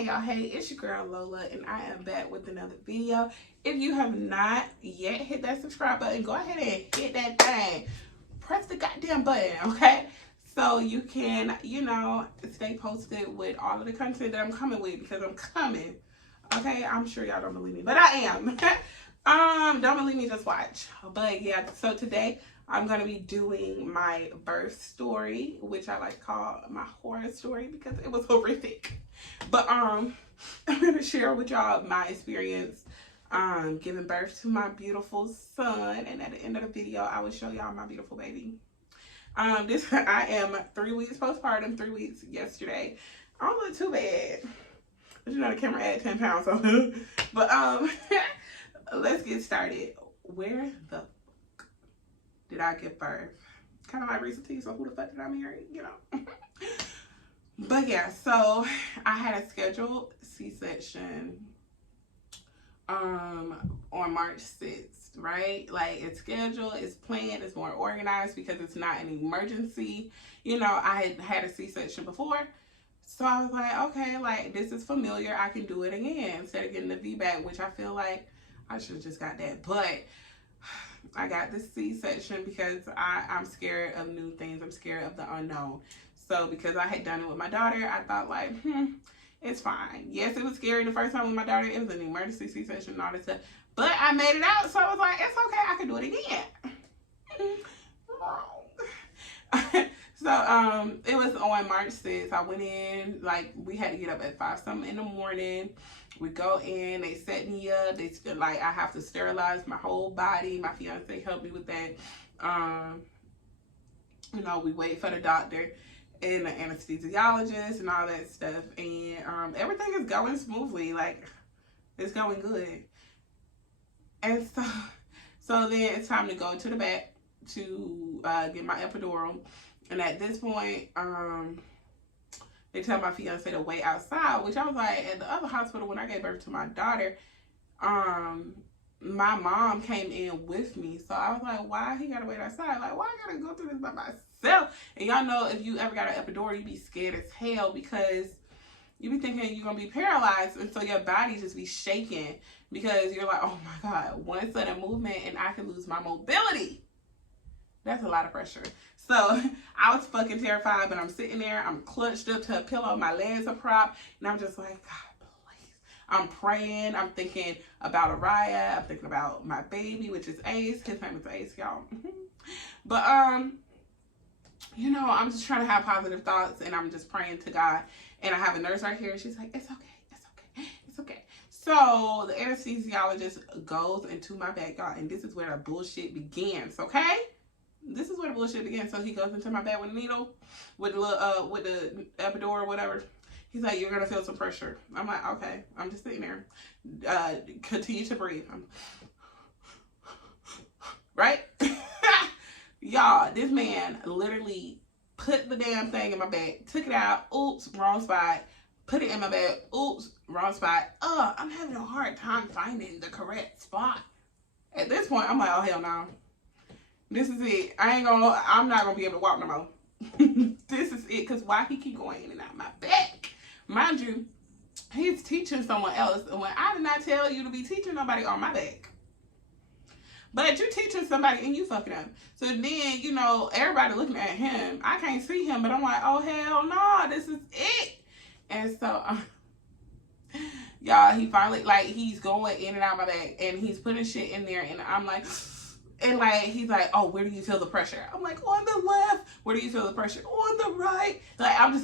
y'all, hey, it's your girl Lola, and I am back with another video. If you have not yet hit that subscribe button, go ahead and hit that thing. Press the goddamn button, okay? So you can, you know, stay posted with all of the content that I'm coming with, because I'm coming, okay? I'm sure y'all don't believe me, but I am. Don't believe me, just watch. But yeah, so today I'm going to be doing my birth story, which I like to call my horror story because it was horrific. But I'm going to share with y'all my experience giving birth to my beautiful son. And at the end of the video, I will show y'all my beautiful baby. I am 3 weeks postpartum, 3 weeks yesterday. I don't look too bad. But you know, the camera had 10 pounds, so. But let's get started. Where the fuck did I give birth? Kind of like recently, so who the fuck did I marry? You know. But yeah, so I had a scheduled C-section on March 6th, right? Like, it's scheduled, it's planned, it's more organized because it's not an emergency. You know, I had a C-section before, so I was like, okay, like, this is familiar, I can do it again instead of getting the VBAC, which I feel like I should have just got that. But I got this C-section because I'm scared of new things. I'm scared of the unknown. So because I had done it with my daughter, I thought like, it's fine. Yes, it was scary the first time with my daughter. It was an emergency C-section and all this stuff. But I made it out, so I was like, it's okay. I can do it again. So it was on March 6th. I went in, like, we had to get up at 5-something in the morning. We go in, they set me up. They like, I have to sterilize my whole body. My fiance helped me with that. You know, we wait for the doctor and the anesthesiologist and all that stuff, and everything is going smoothly. Like, it's going good. And so then it's time to go to the back to get my epidural. And at this point, they tell my fiance to wait outside, which I was like, at the other hospital when I gave birth to my daughter, my mom came in with me. So I was like, why he gotta wait outside? Like, why I gotta go through this by myself? And y'all know, if you ever got an epidural, you be scared as hell because you be thinking you're gonna be paralyzed, and so your body just be shaking because you're like, oh my God, one sudden movement and I can lose my mobility. That's a lot of pressure. So I was fucking terrified, but I'm sitting there, I'm clutched up to a pillow, my legs are propped, and I'm just like, God, please. I'm praying, I'm thinking about Araya, I'm thinking about my baby, which is Ace. His name is Ace, y'all. But, you know, I'm just trying to have positive thoughts, and I'm just praying to God. And I have a nurse right here, and she's like, it's okay, it's okay, it's okay. So the anesthesiologist goes into my back, y'all, and this is where the bullshit begins, okay? This is where the bullshit begins. So he goes into my bed with a needle, with the with the epidural or whatever. He's like, you're gonna feel some pressure. I'm like, okay. I'm just sitting there. Continue to breathe. Right? Y'all, this man literally put the damn thing in my bag, took it out, oops, wrong spot, put it in my bag, oops, wrong spot. I'm having a hard time finding the correct spot. At this point, I'm like, oh hell no. This is it. I'm not gonna be able to walk no more. This is it. Cause why he keep going in and out of my back? Mind you, he's teaching someone else. And when I did not tell you to be teaching nobody on my back. But you're teaching somebody and you fucking up. So then, you know, everybody looking at him. I can't see him, but I'm like, oh hell no, this is it. And so y'all, he finally, like, he's going in and out of my back and he's putting shit in there, and I'm like, and like, he's like, oh, where do you feel the pressure? I'm like, on the left. Where do you feel the pressure? On the right. Like, I'm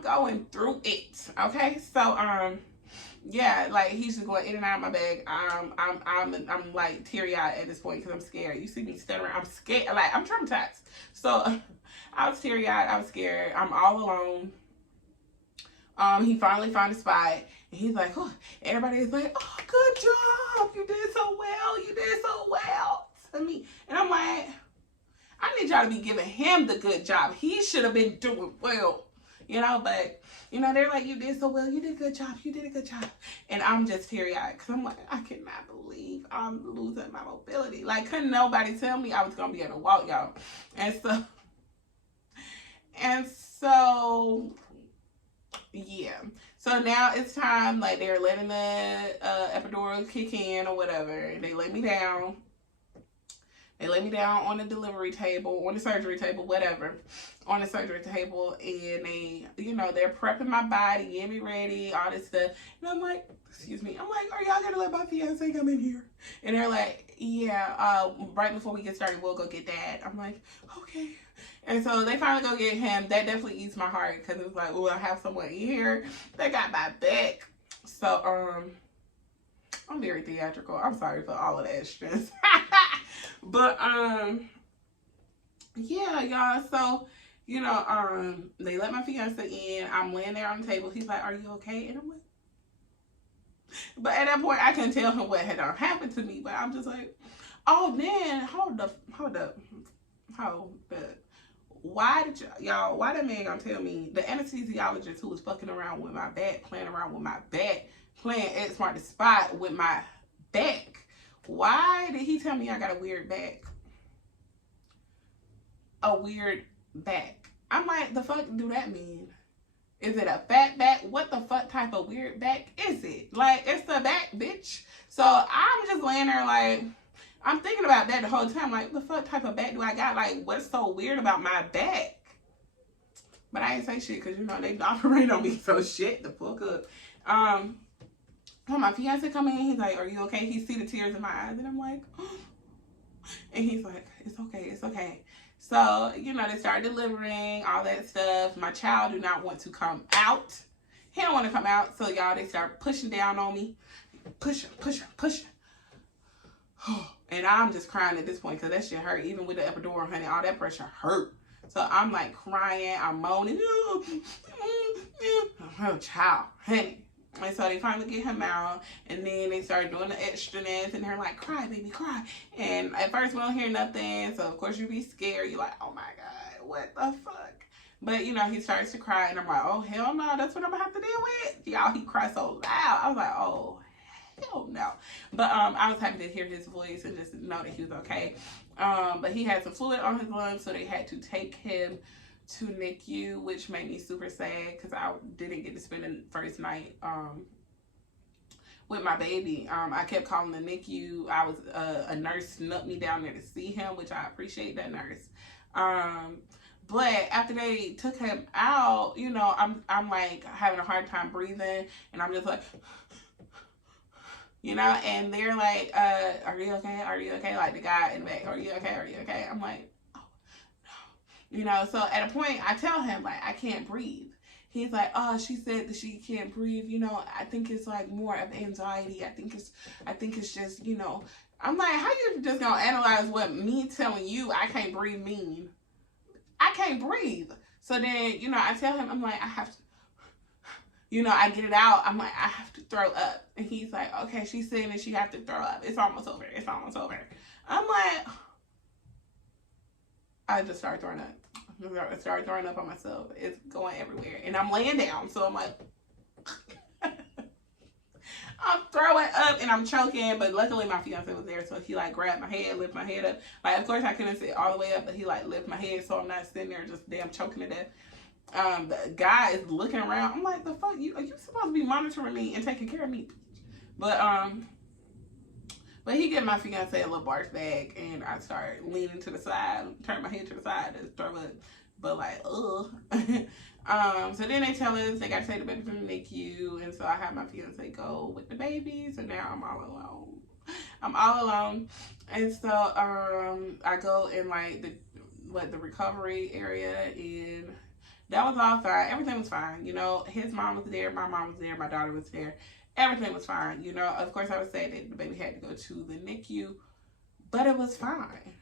going through it. Okay. So, yeah, like, he's just going in and out of my bag. I'm like teary-eyed at this point because I'm scared. You see me stuttering. I'm scared. Like, I'm traumatized. So I was teary-eyed. I was scared. I'm all alone. He finally found a spot, and he's like, oh, everybody is like, oh, good job, you did so well to me. And I'm like, I need y'all to be giving him the good job. He should have been doing well, you know. But, you know, they're like, you did so well, you did a good job, you did a good job. And I'm just teary-eyed because I'm like, I cannot believe I'm losing my mobility. Like, couldn't nobody tell me I was gonna be able to walk, y'all. And so Yeah. So now it's time, like they're letting the epidural kick in or whatever. They lay me down. They lay me down on the delivery table, on the surgery table, whatever, on the surgery table, and they, you know, they're prepping my body, getting me ready, all this stuff. And I'm like, excuse me, I'm like, are y'all gonna let my fiance come in here? And they're like, yeah, right before we get started, we'll go get Dad. I'm like, okay. And so they finally go get him. That definitely eats my heart because it was like, oh, I have someone in here that got my back. So, I'm very theatrical. I'm sorry for all of that stress. But, yeah, y'all. So, you know, they let my fiance in. I'm laying there on the table. He's like, are you okay? And I'm like, but at that point, I couldn't tell him what had happened to me. But I'm just like, oh, then, hold up. Why did y'all, why that man gonna tell me, the anesthesiologist who was fucking around with my back, playing around with my back, playing X Mark the Spot with my back, why did he tell me I got a weird back? A weird back. I'm like, the fuck do that mean? Is it a fat back? What the fuck type of weird back is it? Like, it's the back, bitch. So I'm just laying there like, I'm thinking about that the whole time. Like, what the fuck type of back do I got? Like, what's so weird about my back? But I ain't say shit because, you know, they operate on me. So shit, the fuck up. When my fiance come in, he's like, are you okay? He see the tears in my eyes. And I'm like, oh. And he's like, it's okay, it's okay. So, you know, they start delivering, all that stuff. My child do not want to come out. He don't want to come out. So, y'all, they start pushing down on me. Pushing. And I'm just crying at this point because that shit hurt. Even with the epidural, honey, all that pressure hurt. So, I'm like crying. I'm moaning. Oh, child, honey. And so they finally get him out, and then they start doing the extraness, and they're like, cry, baby, cry. And at first we don't hear nothing, so of course you be scared. You're like, oh my God, what the fuck? But, you know, he starts to cry, and I'm like, oh, hell no, that's what I'm going to have to deal with? Y'all, he cried so loud. I was like, oh, hell no. But I was happy to hear his voice and just know that he was okay. But he had some fluid on his lungs, so they had to take him to NICU, which made me super sad because I didn't get to spend the first night with my baby. I kept calling the NICU. I was a nurse snuck me down there to see him, which I appreciate that nurse. But after they took him out, you know, I'm like having a hard time breathing, and I'm just like, you know, and they're like, are you okay? Are you okay? Like the guy in the back, are you okay? Are you okay? I'm like, you know, so at a point I tell him, like, I can't breathe. He's like, oh, she said that she can't breathe. You know, I think it's like more of anxiety. I think it's just, you know, I'm like, how you just gonna analyze what me telling you I can't breathe mean? I can't breathe. So then, you know, I tell him, I'm like, I have to, you know, I get it out. I'm like, I have to throw up. And he's like, okay, she's saying that she have to throw up. It's almost over. It's almost over. I'm like, I just started throwing up. I started throwing up on myself. It's going everywhere. And I'm laying down. So I'm like, I'm throwing up and I'm choking. But luckily my fiance was there. So he like grabbed my head, lift my head up. Like, of course I couldn't sit all the way up. But he like lift my head so I'm not sitting there just damn choking to death. The guy is looking around. I'm like, the fuck? Are you supposed to be monitoring me and taking care of me? But he gave my fiance a little barf bag, and I started leaning to the side, turn my head to the side to throw up. But like, ugh. So then they tell us they got to take the baby from the NICU, and so I have my fiance go with the baby. So now I'm all alone. And so I go in like the recovery area, and that was all fine. Everything was fine. You know, his mom was there, my mom was there, my daughter was there. Everything was fine. You know, of course I would say that the baby had to go to the NICU, but it was fine.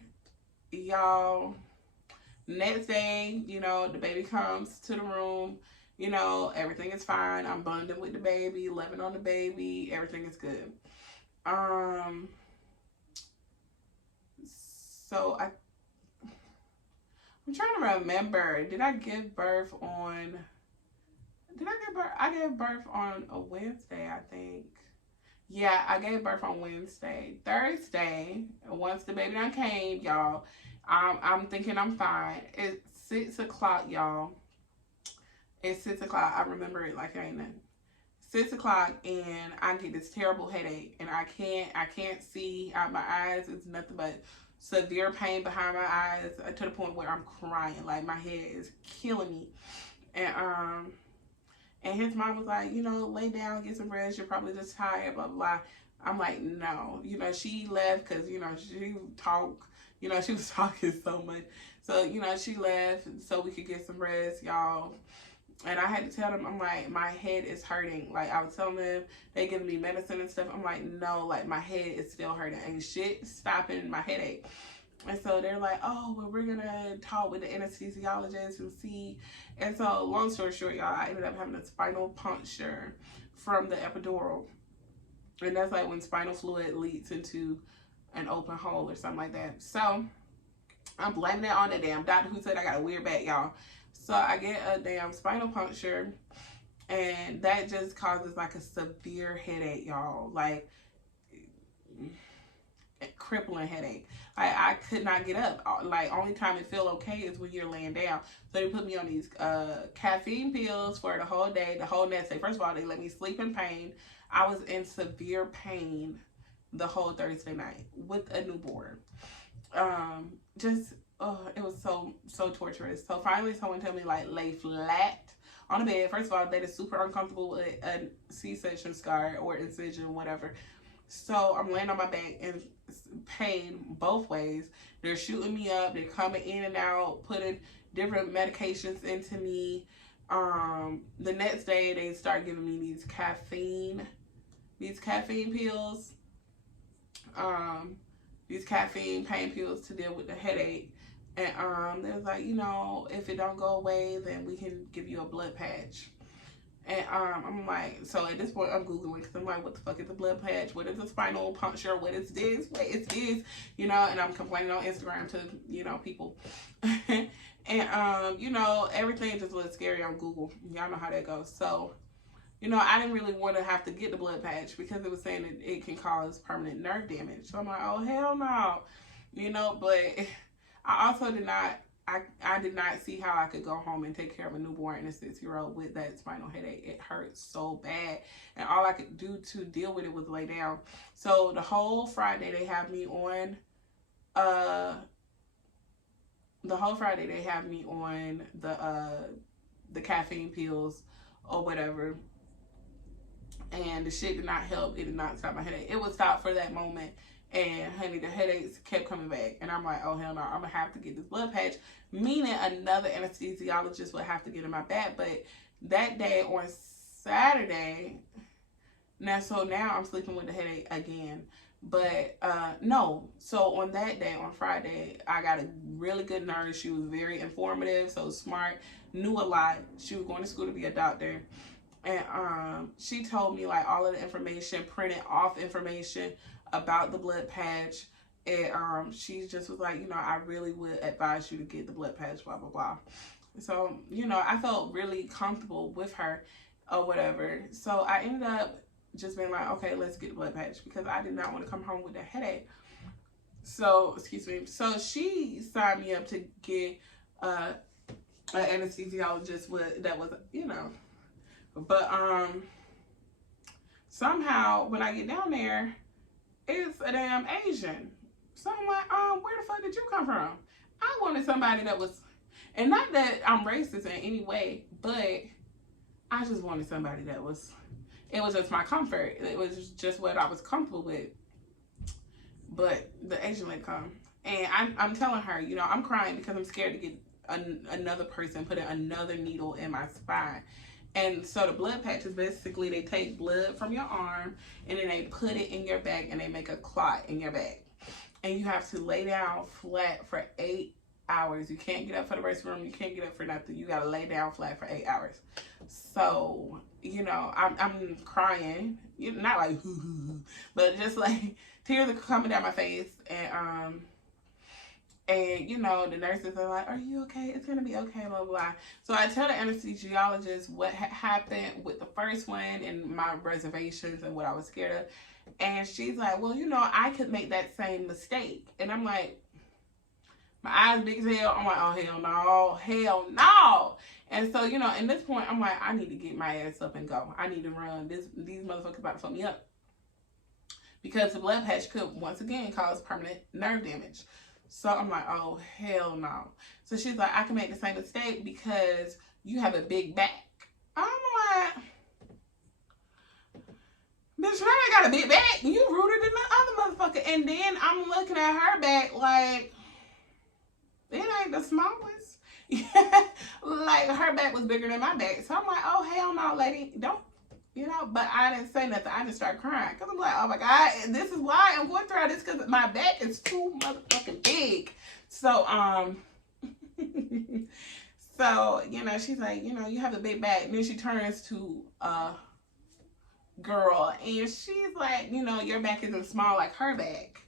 Y'all, next day, you know, the baby comes to the room. You know, everything is fine. I'm bonding with the baby, loving on the baby. Everything is good. So I'm trying to remember. Did I give birth on... I gave birth on a Wednesday, I think. Yeah, I gave birth on Wednesday. Thursday, once the baby done came, y'all, I'm thinking I'm fine. It's 6 o'clock, y'all. It's 6 o'clock. I remember it like it ain't nothing. 6 o'clock, and I get this terrible headache, and I can't see out my eyes. It's nothing but severe pain behind my eyes, to the point where I'm crying. Like, my head is killing me. And his mom was like, you know, lay down, get some rest. You're probably just tired, blah, blah, blah. I'm like, no. You know, she left because, you know, she talk. You know, she was talking so much. So, you know, she left so we could get some rest, y'all. And I had to tell them, I'm like, my head is hurting. Like, I was telling them, they giving me medicine and stuff. I'm like, no, like, my head is still hurting. Ain't shit stopping my headache. And so they're like, oh, well, we're going to talk with the anesthesiologist and see. And so, long story short, y'all, I ended up having a spinal puncture from the epidural. And that's like when spinal fluid leads into an open hole or something like that. So, I'm blaming it on the damn doctor who said I got a weird back, y'all. So, I get a damn spinal puncture. And that just causes like a severe headache, y'all. Like, crippling headache. I could not get up. Like, only time it feel okay is when you're laying down. So they put me on these caffeine pills for the whole day, the whole next day. First of all, they let me sleep in pain. I was in severe pain the whole Thursday night with a newborn. It was so torturous. So finally someone told me, like, lay flat on the bed. First of all, that is super uncomfortable with a C-section scar or incision, whatever. So I'm laying on my back in pain both ways. They're shooting me up. They're coming in and out, putting different medications into me. The next day they start giving me these caffeine pills. These caffeine pain pills to deal with the headache. And they was like, you know, if it don't go away, then we can give you a blood patch. And I'm like, so at this point I'm Googling, because I'm like, what the fuck is a blood patch? What is a spinal puncture? What is this? What is this? You know, and I'm complaining on Instagram to, you know, people. And, you know, everything just looks scary on Google. Y'all know how that goes. So, you know, I didn't really want to have to get the blood patch because it was saying that it can cause permanent nerve damage. So I'm like, oh, hell no. You know, but I also did not, I did not see how I could go home and take care of a newborn and a 6-year-old with that spinal headache. It hurt so bad. And all I could do to deal with it was lay down. So the whole Friday they have me on, the caffeine pills or whatever. And the shit did not help. It did not stop my headache. It would stop for that moment. And honey, the headaches kept coming back. And I'm like, oh hell no, I'm gonna have to get this blood patch. Meaning another anesthesiologist would have to get in my back. But that day on Saturday, now I'm sleeping with the headache again. But no, so on that day, on Friday, I got a really good nurse. She was very informative, so smart, knew a lot. She was going to school to be a doctor. And she told me like all of the information, printed off information about the blood patch. And she just was like, you know, I really would advise you to get the blood patch, blah, blah, blah. So, you know, I felt really comfortable with her or whatever. So I ended up just being like, okay, let's get the blood patch, because I did not want to come home with a headache. So, excuse me. So she signed me up to get an anesthesiologist that was, you know. But somehow when I get down there, it's a damn Asian. So I'm like, where the fuck did you come from? I wanted somebody that was, and not that I'm racist in any way, but I just wanted somebody that was, it was just my comfort. It was just what I was comfortable with. But the Asian lady come, and I'm telling her, you know, I'm crying because I'm scared to get another person putting another needle in my spine. And so the blood patch is basically, they take blood from your arm and then they put it in your back and they make a clot in your back. And you have to lay down flat for 8 hours. You can't get up for the restroom. You can't get up for nothing. You gotta lay down flat for 8 hours. So, you know, I'm crying. Not like, but just like tears are coming down my face. And, you know, the nurses are like, are you okay? It's going to be okay, blah, blah, blah. So I tell the anesthesiologist what happened with the first one and my reservations and what I was scared of. And she's like, well, you know, I could make that same mistake. And I'm like, My eyes big as hell. I'm like, oh, hell no. Hell no. And so, you know, at this point, I'm like, I need to get my ass up and go. I need to run. These motherfuckers about to fuck me up. Because the blood patch could, once again, cause permanent nerve damage. So I'm like, oh, hell no. So she's like, I can make the same mistake because you have a big back. I'm like, bitch, I got a big back. You ruder than the other motherfucker. And then I'm looking at her back like, it ain't the smallest. Like, her back was bigger than my back. So I'm like, oh, hell no, lady. Don't, you know. But I didn't say nothing. I just started crying. Because I'm like, oh, my God. This is why I'm going through all this. Because my back is too motherfucking big. So, so, you know, she's like, you know, you have a big back. And then she turns to girl. And she's like, you know, your back isn't small like her back.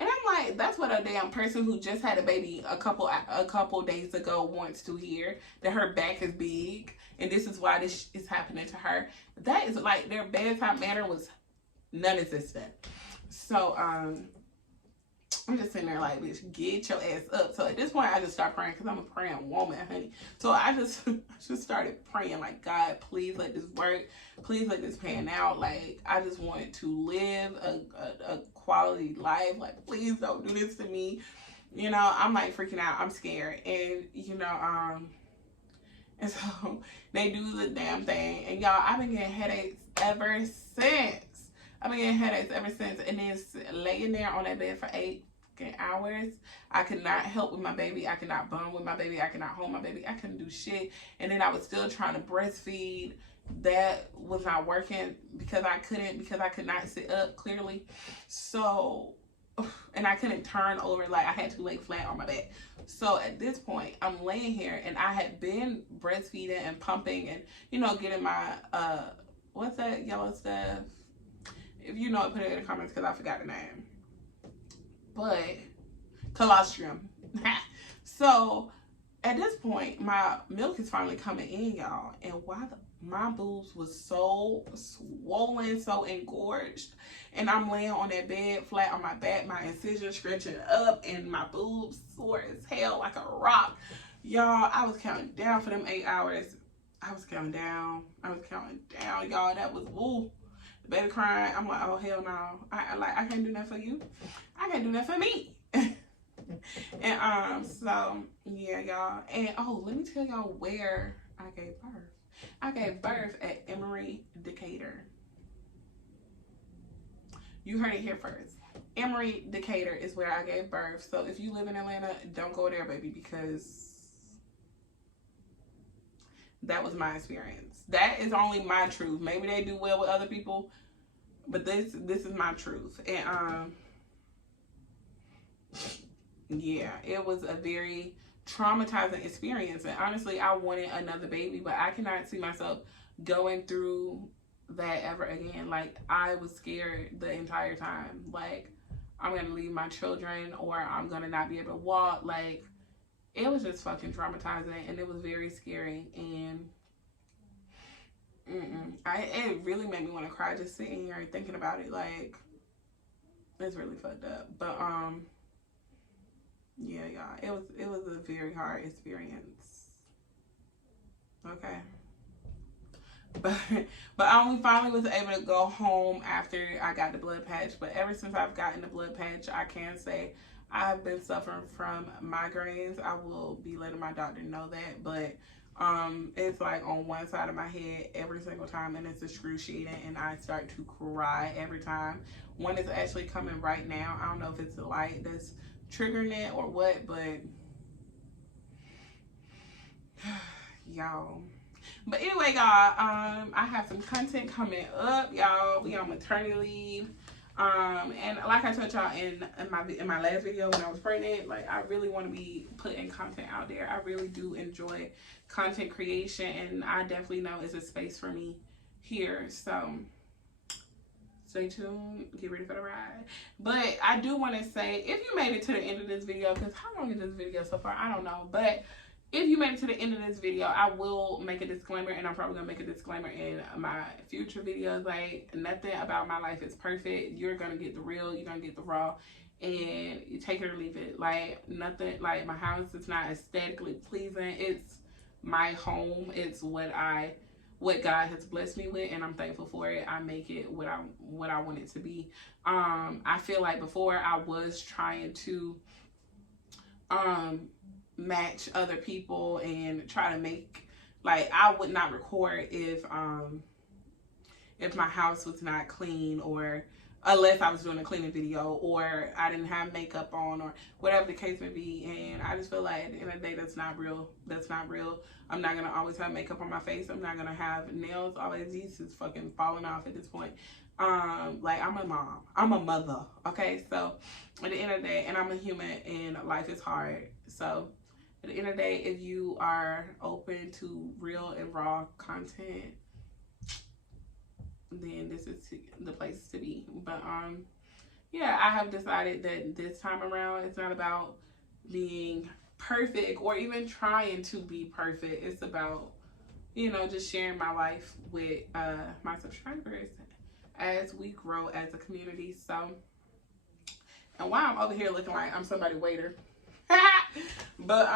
And I'm like, that's what a damn person who just had a baby a couple days ago wants to hear, that her back is big and this is why this is happening to her. That is like, their bedside manner was non-existent. So I'm just sitting there like, bitch, get your ass up. So at this point, I just start praying because I'm a praying woman, honey. So I just started praying like, God, please let this work. Please let this pan out. Like, I just want to live a quality life. Like, please don't do this to me. You know, I'm like freaking out. I'm scared. And, you know, and so they do the damn thing. And y'all, I've been getting headaches ever since. I've been getting headaches ever since. And then laying there on that bed for 8 hours, I could not help with my baby. I could not bond with my baby. I could not hold my baby. I couldn't do shit. And then I was still trying to breastfeed. That was not working because I could not sit up clearly. So, and I couldn't turn over. Like, I had to lay flat on my back. So at this point, I'm laying here and I had been breastfeeding and pumping and, you know, getting my, what's that yellow stuff? If you know it, put it in the comments because I forgot the name. But colostrum. So at this point, my milk is finally coming in, y'all. And my boobs was so swollen, so engorged. And I'm laying on that bed flat on my back, my incision stretching up, and my boobs sore as hell like a rock. Y'all, I was counting down for them 8 hours. I was counting down, y'all. That was, ooh. The baby crying. I'm like, oh, hell no. I can't do that for you. I can't do that for me. And so yeah, y'all. And oh, let me tell y'all where I gave birth. I gave birth at Emory, Decatur. You heard it here first. Emory, Decatur is where I gave birth. So if you live in Atlanta, don't go there, baby, because that was my experience. That is only my truth. Maybe they do well with other people, but this is my truth. And yeah, it was a very traumatizing experience. And honestly, I wanted another baby, but I cannot see myself going through that ever again. Like, I was scared the entire time. Like, I'm gonna leave my children, or I'm gonna not be able to walk. Like, it was just fucking traumatizing, and it was very scary. And it really made me want to cry just sitting here and thinking about it. Like, it's really fucked up. But yeah, y'all, it was a very hard experience. Okay. But I finally was able to go home after I got the blood patch. But ever since I've gotten the blood patch, I can say I've been suffering from migraines. I will be letting my doctor know that. But it's like on one side of my head every single time, and it's excruciating, and I start to cry every time. One is actually coming right now. I don't know if it's the light that's triggering it or what, but y'all. But anyway, y'all, I have some content coming up, y'all. We on maternity leave. And like I told y'all in my last video when I was pregnant, like, I really want to be putting content out there. I really do enjoy content creation, and I definitely know it's a space for me here. So stay tuned, get ready for the ride. But I do want to say, if you made it to the end of this video, because how long is this video so far? I don't know. But if you made it to the end of this video, I will make a disclaimer, and I'm probably going to make a disclaimer in my future videos. Like, nothing about my life is perfect. You're going to get the real, you're going to get the raw, and you take it or leave it. Like, nothing, like, my house is not aesthetically pleasing. It's my home. It's what God has blessed me with, and I'm thankful for it. I make it what I want it to be. I feel like before I was trying to match other people and try to make, like, I would not record if my house was not clean, or unless I was doing a cleaning video, or I didn't have makeup on, or whatever the case may be. And I just feel like at the end of the day, that's not real. That's not real. I'm not gonna always have makeup on my face. I'm not gonna have nails always. These is fucking falling off at this point. Like, I'm a mom. I'm a mother. Okay, so at the end of the day, and I'm a human, and life is hard. So at the end of the day, if you are open to real and raw content, then this is the place to be. But yeah, I have decided that this time around, it's not about being perfect or even trying to be perfect. It's about, you know, just sharing my life with my subscribers as we grow as a community. So, and while I'm over here looking like I'm somebody waiter, but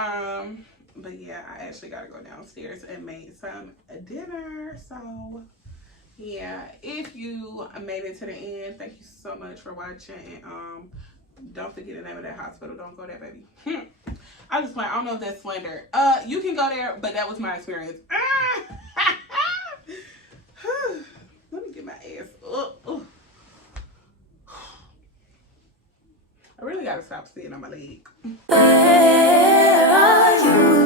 yeah, I actually gotta go downstairs and make some dinner. So yeah, if you made it to the end, thank you so much for watching. And don't forget the name of that hospital. Don't go there, baby. I just like, I don't know if that's slander. You can go there, but that was my experience. Let me get my ass up. I really gotta stop sitting on my leg. Where are you?